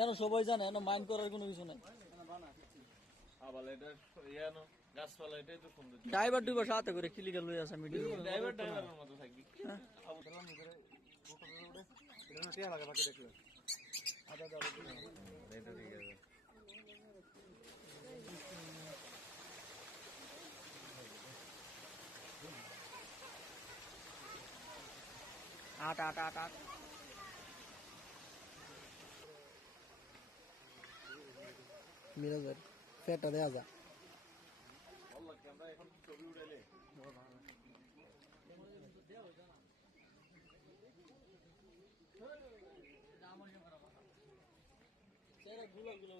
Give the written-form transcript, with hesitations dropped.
এখন সবাই জানে, এখন মাইন্ড করার কোনো কিছু নাই। ড্রাইভার ডুইবার সাথে করে কিলিগার লই আসা মিডিয়া ড্রাইভারের মতো থাকবি। আট আট আট আট মিরাজ ভাই ফেটটা দেয়া যা আমরা এখন ছবি উঠাইলে গুলো